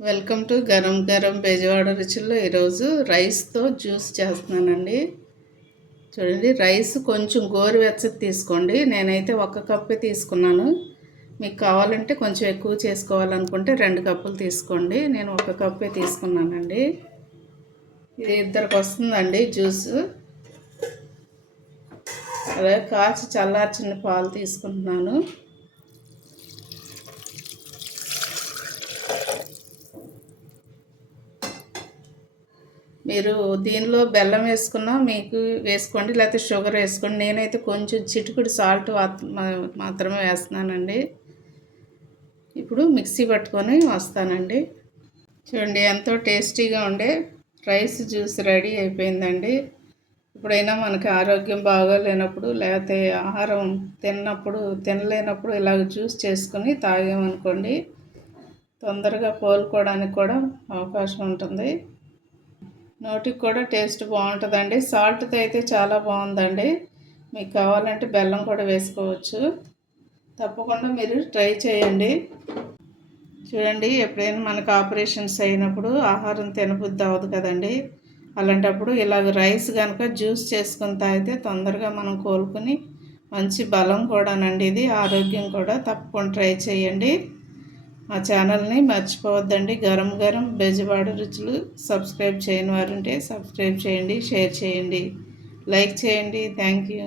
Welcome to garam garam Bezawada రుచుల్లో ఈరోజు రైస్తో juice చేస్తున్నానండి. చూడండి, రైస్ కొంచెం గోరువెచ్చగా తీసుకోండి. నేనైతే 1 కప్పే తీసుకున్నాను. మీకు కావాలంటే కొంచెం ఎక్కువ చేసుకోవాలనుకుంటే 2 కప్పులు తీసుకోండి. నేను 1 కప్పే తీసుకున్నానండి. ఇది ఇద్దరికి వస్తుందండి జ్యూస్. అలాగే కాచి చల్లార్చిన పాలు తీసుకుంటున్నాను. మీరు దీనిలో బెల్లం వేసుకున్నా మీకు వేసుకోండి, లేకపోతే షుగర్ వేసుకోండి. నేనైతే కొంచెం చిటికుడు సాల్ట్ మాత్రమే వేస్తున్నానండి. ఇప్పుడు మిక్సీ పట్టుకొని వస్తానండి. చూడండి, ఎంతో టేస్టీగా ఉండే రైస్ జ్యూస్ రెడీ అయిపోయిందండి. ఇప్పుడైనా మనకి ఆరోగ్యం బాగోలేనప్పుడు, లేకపోతే ఆహారం తినలేనప్పుడు ఇలాగ జ్యూస్ చేసుకుని తాగామనుకోండి, తొందరగా కోలుకోవడానికి కూడా అవకాశం ఉంటుంది. నోటికి కూడా టేస్ట్ బాగుంటుందండి. సాల్ట్తో అయితే చాలా బాగుందండి. మీకు కావాలంటే బెల్లం కూడా వేసుకోవచ్చు. తప్పకుండా మీరు ట్రై చేయండి. చూడండి, ఎప్పుడైనా మనకు ఆపరేషన్స్ అయినప్పుడు ఆహారం తినబుద్ధి అవ్వదు కదండి. అలాంటప్పుడు ఇలాగ రైస్ కనుక జ్యూస్ చేసుకుని తాగితే తొందరగా మనం కోలుకుని మంచి బలం కూడానండి. ఇది ఆరోగ్యం కూడా. తప్పకుండా ట్రై చేయండి. మా ఛానల్ని మర్చిపోవద్దండి. గరం గరం బెజవాడ రుచులు. సబ్స్క్రైబ్ చేయని వారుంటే సబ్స్క్రైబ్ చేయండి, షేర్ చేయండి, లైక్ చేయండి. Thank you.